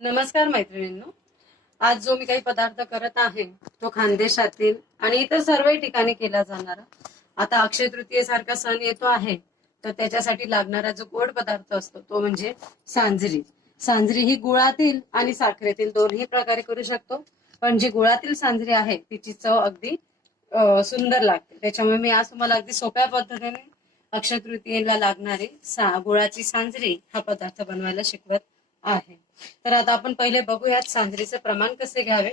नमस्कार मैत्रिणींनो. आज जो मी काही पदार्थ करत आहे तो खानदेशातील आणि इतर सर्वही ठिकाणी केला जाणारा. आता अक्षय तृतीयेसारखा सण येतो आहे, तर त्याच्यासाठी लागणारा जो गोड पदार्थ असतो तो म्हणजे सांजरी. सांजरी ही गुळातील आणि साखरेतील दोन्ही प्रकारे करू शकतो, पण जी गुळातील सांजरी आहे तिची चव अगदी सुंदर लागते. त्याच्यामुळे मी आज तुम्हाला अगदी सोप्या पद्धतीने अक्षय तृतीयेला लागणारी गुळाची सांजरी हा पदार्थ बनवायला शिकवत आहे. तर आता आपण पहिले बघूयात सांजरीचं प्रमाण कसे घ्यावे.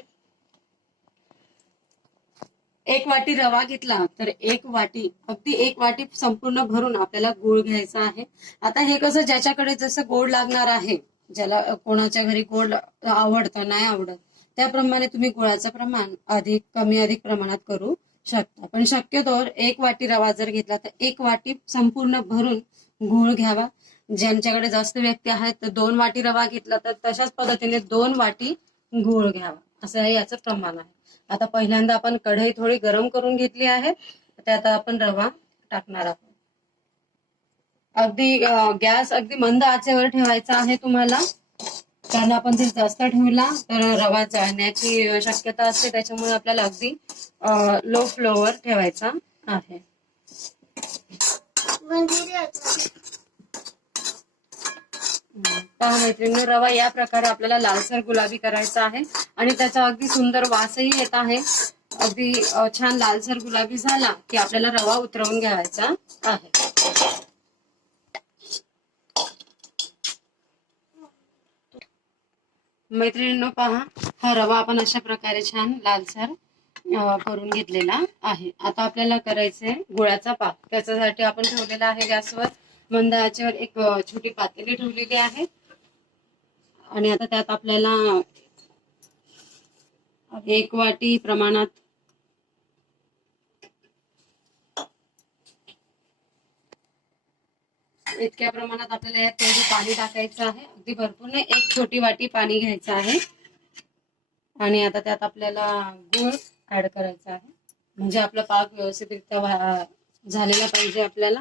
1 वाटी रवा घेतला तर अगदी एक वाटी संपूर्ण भरून आपल्याला गुळ घ्यायचा आहे. आता हे कसं ज्याच्याकडे जसं गोड लागणार आहे, ज्याला कोणाच्या घरी गोड आवडतं नाही आवडत त्याप्रमाणे तुम्ही गुळाचं प्रमाण कमी अधिक प्रमाणात करू शकता. पण शक्यतो 1 वाटी रवा जर घेतला तर 1 वाटी संपूर्ण भरून गुळ घ्यावा. ज्यांच्याकडे जास्त व्यक्ती आहेत तर 2 वाटी रवा घेतला तर तशाच पद्धतीने 2 वाटी गुळ घ्यावा, असं याचं प्रमाण आहे. आता पहिल्यांदा आपण कढई थोडी गरम करून घेतली आहे, त्यात आपण रवा टाकणार आहोत. गॅस अगदी मंद आचेवर ठेवायचा आहे तुम्हाला, कारण आपण जर जास्त ठेवला तर रवा जळण्याची शक्यता असते. त्याच्यामुळे आपल्याला अगदी लो फ्लोवर ठेवायचा आहे. पहा मैत्रिणी, रवा या प्रकारे आपल्याला लालसर गुलाबी करायचा आहे आणि त्याचा अगदी सुंदर वासही येत आहे. अगदी छान लालसर गुलाबी झाला की आपल्याला रवा उतरवून घ्यायचा आहे. मैत्रिणींनो पहा, हा रवा आपण अशा प्रकारे छान लालसर करून घेतलेला आहे. आता आपल्याला करायचंय गुळाचा पाक. त्याच्यासाठी आपण ठेवलेला आहे गॅसवर मंद आचेवर एक छोटी पातेली ठेवलेली आहे आणि आता त्यात आपल्याला 1 वाटी प्रमाणात इतक्या प्रमाणात आपल्याला यात थोडं पाणी टाकायचं आहे. अगदी भरपूर नाही, 1 छोटी वाटी पाणी घ्यायचं आहे आणि आता त्यात आपल्याला गुळ ऍड करायचा आहे, म्हणजे आपला पाक व्यवस्थितरित्या झालेला पाहिजे आपल्याला.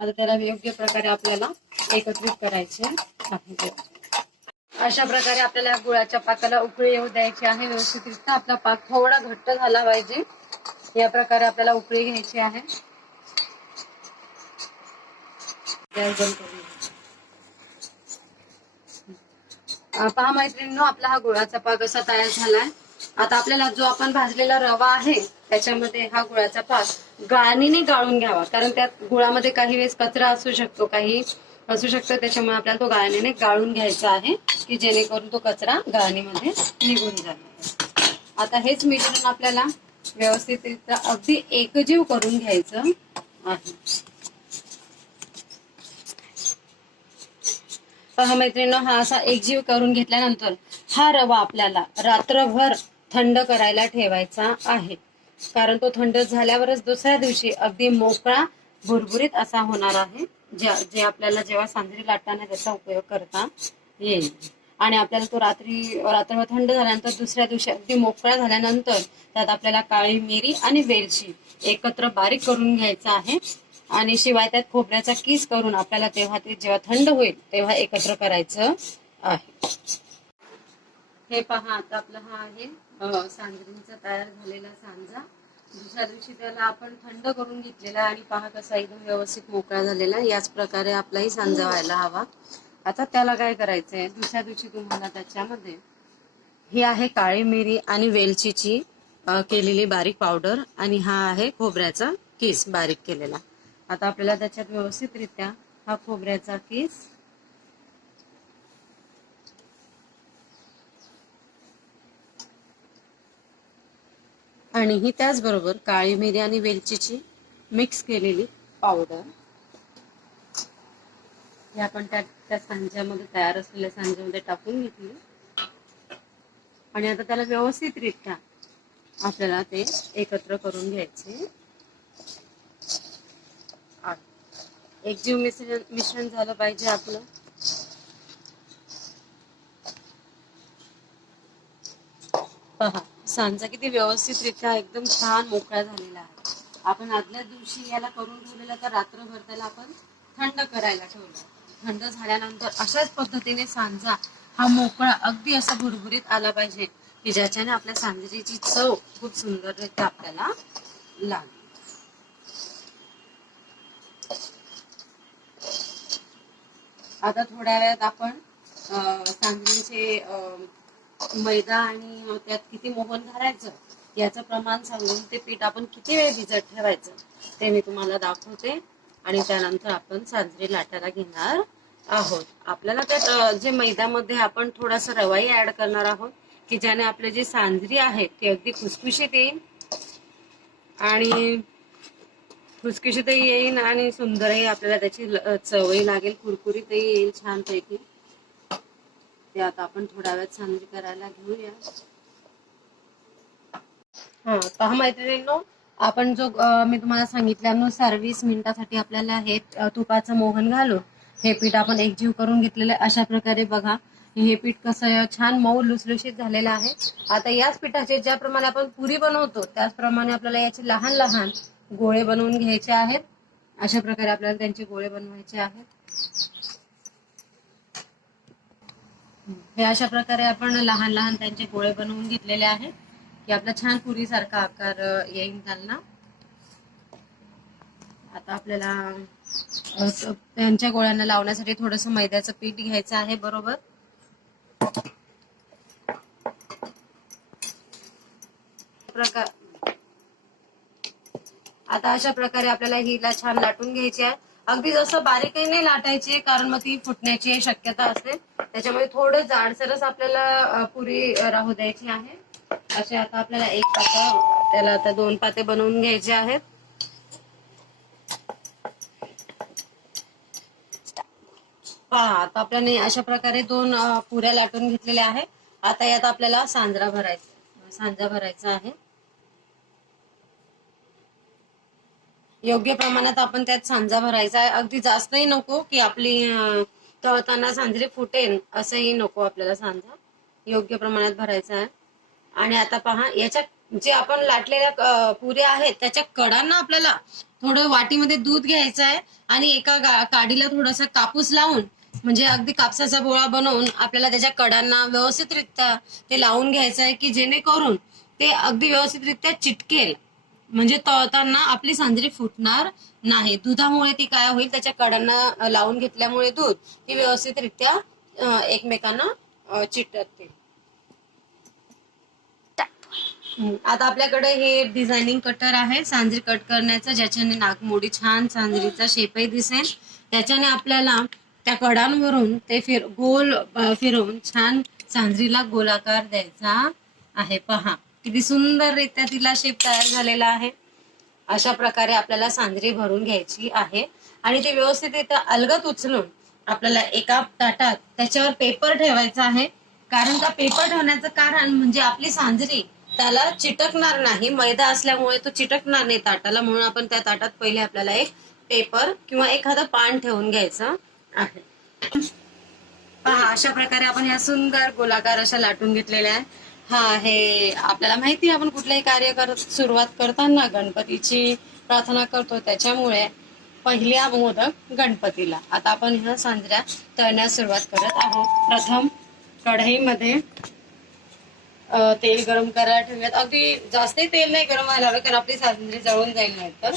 आता त्याला योग्य प्रकारे आपल्याला एकत्रित करायचे आहे. अशा प्रकारे आपल्याला गुळाच्या पाकाला उकळी येऊ द्यायची आहे व्यवस्थितरित्या. आपला पाक थोडा घट्ट झाला पाहिजे, या प्रकारे आपल्याला उकळी घ्यायची आहे. गॅस बंद करून पहा मैत्रिणींनो, आपला हा गुळाचा पाक असा तयार झालाय. आता आपल्याला जो आपण भाजलेला रवा आहे त्याच्यामध्ये हा गुळाचा पाक गाळणीने गाळून घ्यावा, कारण त्यात गुळामध्ये काही वेळेस कचरा असू शकतो, काही असू शकतं. त्याच्यामुळे आपल्याला तो गाळणीने गाळून घ्यायचा आहे की जेणेकरून तो कचरा गाळणीमध्ये निघून जाईल. आता हेच मिश्रण आपल्याला व्यवस्थितरित्या अगदी एकजीव करून घ्यायचं आहे. पहा मैत्रिणींनो, हा असा एकजीव करून घेतल्यानंतर हा रवा आपल्याला रात्रभर थंड करायला ठेवायचा आहे, कारण तो थंड झाल्यावरच दुसऱ्या दिवशी अगदी मोकळा भुरभुरीत असा होणार आहे, जे आपल्याला जेव्हा सांजरी लाटताना त्याचा उपयोग करता येईल. आणि आपल्याला तो रात्रभर थंड झाल्यानंतर दुसऱ्या दिवशी अगदी मोकळा झाल्यानंतर त्यात आपल्याला काळी मिरी आणि वेलची एकत्र बारीक करून घ्यायचा आहे आणि शिवाय त्यात खोबऱ्याचा किस करून आपल्याला जेव्हा थंड होईल तेव्हा एकत्र करायचं आहे. हे पहा, आता आपला हा आहे सांजरीचा तयार झालेला सांजा. दुसऱ्या दिवशी त्याला आपण थंड करून घेतलेला आणि पहा कसा एकदम व्यवस्थित मोकळा झालेला. याच प्रकारे आपलाही सांजा व्हायला हवा. आता त्याला काय करायचंय, दुसऱ्या दिवशी तुम्हाला त्याच्यामध्ये ही आहे काळी मिरी आणि वेलचीची केलेली बारीक पावडर आणि हा आहे खोबऱ्याचा किस बारीक केलेला. आता आपल्याला त्याच्यात व्यवस्थितरित्या हा खोबऱ्याचा किस आणि ही त्याचबरोबर काळी मिरी आणि वेलचीची मिक्स केलेली पावडर हे आपण त्या सांज्यामध्ये तयार असलेल्या सांज्यामध्ये टाकून घेतली आणि आता त्याला व्यवस्थितरित्या आपल्याला ते एकत्र करून घ्यायचे. एकजीव मिश्रण झालं पाहिजे आपलं. पहा, सांजा किती व्यवस्थितरित्या एकदम छान मोकळा झालेला आहे. आपण आदल्या दिवशी याला करून ठेवलेला, तर रात्रभर त्याला आपण थंड करायला ठेवलं. थंड झाल्यानंतर अशाच पद्धतीने सांजा हा मोकळा अगदी असा भुरभुरीत आला पाहिजे की ज्याच्याने आपल्या सांजरीची चव खूप सुंदररित्या आपल्याला लागेल. आता थोड्या वेळात आपण सांजरीचे मैदा आणि त्यात किती मोहन घालायचं याचं प्रमाण सांगून ते पीठ आपण किती वेळ भिजत ठेवायचं ते मी तुम्हाला दाखवते. आणि त्यानंतर आपण सांजरी लाटायला घेणार आहोत. आपल्याला त्यात जे मैद्यामध्ये आपण थोडासा रवाही ऍड करणार आहोत की ज्याने आपली जी सांजरी आहे ती अगदी खुसखुशीत येईल आणि खुसखुशीतही येईल आणि सुंदरही आपल्याला त्याची चवही लागेल, कुरकुरीतही येईल छानपैकी. ते आता आपण थोड्या वेळात सांजरी करायला घेऊया. पहा मैत्रिणींनो, आपण जो मी तुम्हाला सांगितल्यानुसार 20 मिनिटासाठी आपल्याला हे तुपाचं मोहन घालून हे पीठ आपण एकजीव करून घेतलेलं आहे. अशा प्रकारे बघा हे पीठ कसं छान मऊ लुसलुशीत झालेलं आहे. आता याच पिठाचे ज्याप्रमाणे आपण पुरी बनवतो त्याचप्रमाणे आपल्याला याचे लहान लहान गोळे बनवून घ्यायचे आहेत. अशा प्रकारे आपल्याला त्यांचे गोळे बनवायचे आहेत. हे अशा प्रकारे आपण लहान लहान त्यांचे गोळे बनवून घेतलेले आहेत की आपला छान पुरी सारखा आकार येईल त्यांना. आता आपल्याला त्यांच्या गोळ्यांना लावण्यासाठी थोडस मैद्याचं पीठ घ्यायचं आहे बरोबर. आता अशा प्रकारे आपल्याला हिला छान लाटून घ्यायची आहे. अगदी जसं बारीकही नाही लाटायची कारण मग ती फुटण्याची शक्यता असते. त्याच्यामुळे थोडं जाडसरच आपल्याला पुरी राहू द्यायची आहे. असे आता आपल्याला एक पाता त्याला आता 2 पाते बनवून घ्यायचे आहेत. आता आपल्याने अशा प्रकारे 2 पुऱ्या लाटून घेतलेल्या आहेत. आता यात आपल्याला सांजा भरायचा आहे. योग्य प्रमाणात आपण त्यात सांजा भरायचा आहे. अगदी जास्तही नको की आपली तळताना सांजरी फुटेल असंही नको आपल्याला. सांजा योग्य प्रमाणात भरायचा आहे. आणि आता पहा याच्या जे आपण लाटलेल्या पुऱ्या आहेत त्याच्या कडांना आपल्याला थोडं वाटीमध्ये दूध घ्यायचं आहे आणि एका काडीला थोडासा कापूस लावून म्हणजे अगदी कापसाचा बोळा बनवून आपल्याला त्याच्या कडांना व्यवस्थितरित्या ते लावून घ्यायचं आहे की जेणेकरून ते अगदी व्यवस्थितरित्या चिटकेल. म्हणजे तळताना आपली सांजरी फुटणार नाही. दुधामुळे ती काय होईल, त्याच्या कडांना लावून घेतल्यामुळे दूध ती व्यवस्थितरित्या एकमेकांना चिटकते. आता आपल्याकडे हे डिझायनिंग कटर आहे सांजरी कट करण्याचं, ज्याच्याने नागमोडी छान सांजरीचा शेपही दिसेल. त्याच्याने आपल्याला त्या कडांवरून ते गोल फिरवून छान सांजरीला गोलाकार द्यायचा आहे. पहा किती सुंदररित्या तिला शेप तयार झालेला आहे. अशा प्रकारे आपल्याला सांजरी भरून घ्यायची आहे आणि ते व्यवस्थित अलगद उचलून आपल्याला एका ताटात त्याच्यावर पेपर ठेवायचा आहे. कारण का पेपर ठेवण्याचं कारण म्हणजे आपली सांजरी त्याला चिटकणार नाही. मैदा असल्यामुळे तो चिटकणार नाही ताटाला, म्हणून आपण त्या ताटात पहिले आपल्याला एक पेपर किंवा एखादं पान ठेवून घ्यायचं आहे. पहा अशा प्रकारे आपण ह्या सुंदर गोलाकार अशा लाटून घेतलेल्या आहे. हे आपल्याला माहिती आहे आपण कुठलंही कार्य सुरुवात करताना गणपतीची प्रार्थना करतो, त्याच्यामुळे पहिल्या मोदक गणपतीला. आता आपण ह्या सांजऱ्या तळण्यास सुरुवात करत आहोत. प्रथम कढईमध्ये तेल गरम करायला ठेवूयात. अगदी जास्तही तेल नाही गरम व्हायला हवं कारण आपली सांजरी जळून जाईल नाही तर.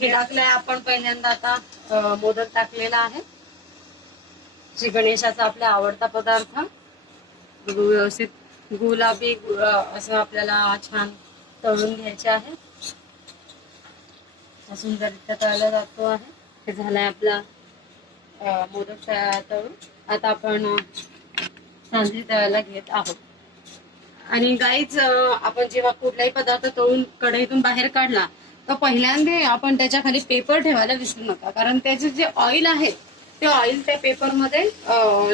टाकलंय आपण पहिल्यांदा. आता मोदक टाकलेला आहे. श्री गणेशाचा आपला आवडता पदार्थ व्यवस्थित गुलाबी असं आपल्याला छान तळून घ्यायचे आहे. सुंदररित्या तळला जातो आहे. हे झालाय आपला मोदक तळून. आता आपण सांजरी तळायला घेत आहोत. आणि गाईच आपण जेव्हा कुठलाही पदार्थ तळून कढईतून बाहेर काढला तर पहिल्यांदा आपण त्याच्या खाली पेपर ठेवायला विसरू नका, कारण त्याचे जे ऑइल आहे ते ऑइल त्या पेपर मध्ये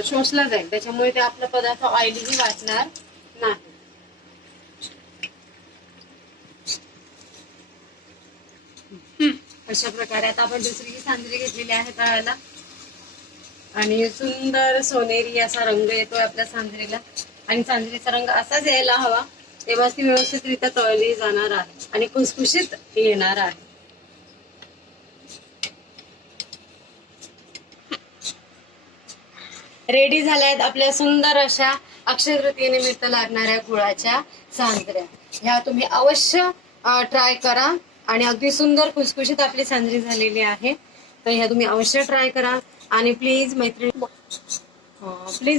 शोषलं जाईल. त्याच्यामुळे ते आपला पदार्थ ऑइलीही वाटणार नाही. अशा प्रकारे आता आपण दुसरी सांजरी घेतलेली आहे तळायला आणि सुंदर सोनेरी असा रंग येतोय आपल्या सांजरीला. आणि सांजरीचा रंग असाच यायला हवा, तेव्हा ती व्यवस्थितरित्या तळली जाणार आहे आणि खुसखुशीत येणार आहे. रेडी झाल्या आहेत आपल्या सुंदर अशा अक्षय तृतीयेनिमित्त लागणाऱ्या गुळाच्या सांजऱ्या. ह्या तुम्ही अवश्य ट्राय करा आणि अगदी सुंदर खुसखुशीत आपली सांजरी झालेली आहे. तर ह्या तुम्ही अवश्य ट्राय करा. आणि प्लीज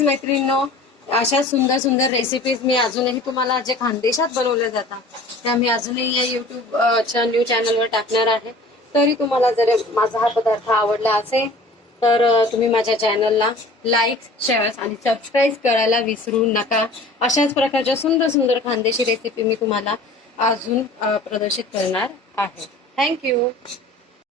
मैत्रिणींनो, अशा सुंदर सुंदर रेसिपीज मी अजूनही तुम्हाला जे खानदेशात बनवल्या जातात त्या मी अजूनही या युट्यूबच्या न्यू चॅनलवर टाकणार आहे. तरी तुम्हाला जर माझा हा पदार्थ आवडला असेल तर तुम्ही माझ्या चॅनलला लाईक, शेअर आणि सबस्क्राईब करायला विसरू नका. अशाच प्रकारच्या सुंदर सुंदर खानदेशी रेसिपी मी तुम्हाला अजून प्रदर्शित करणार आहे. थँक्यू.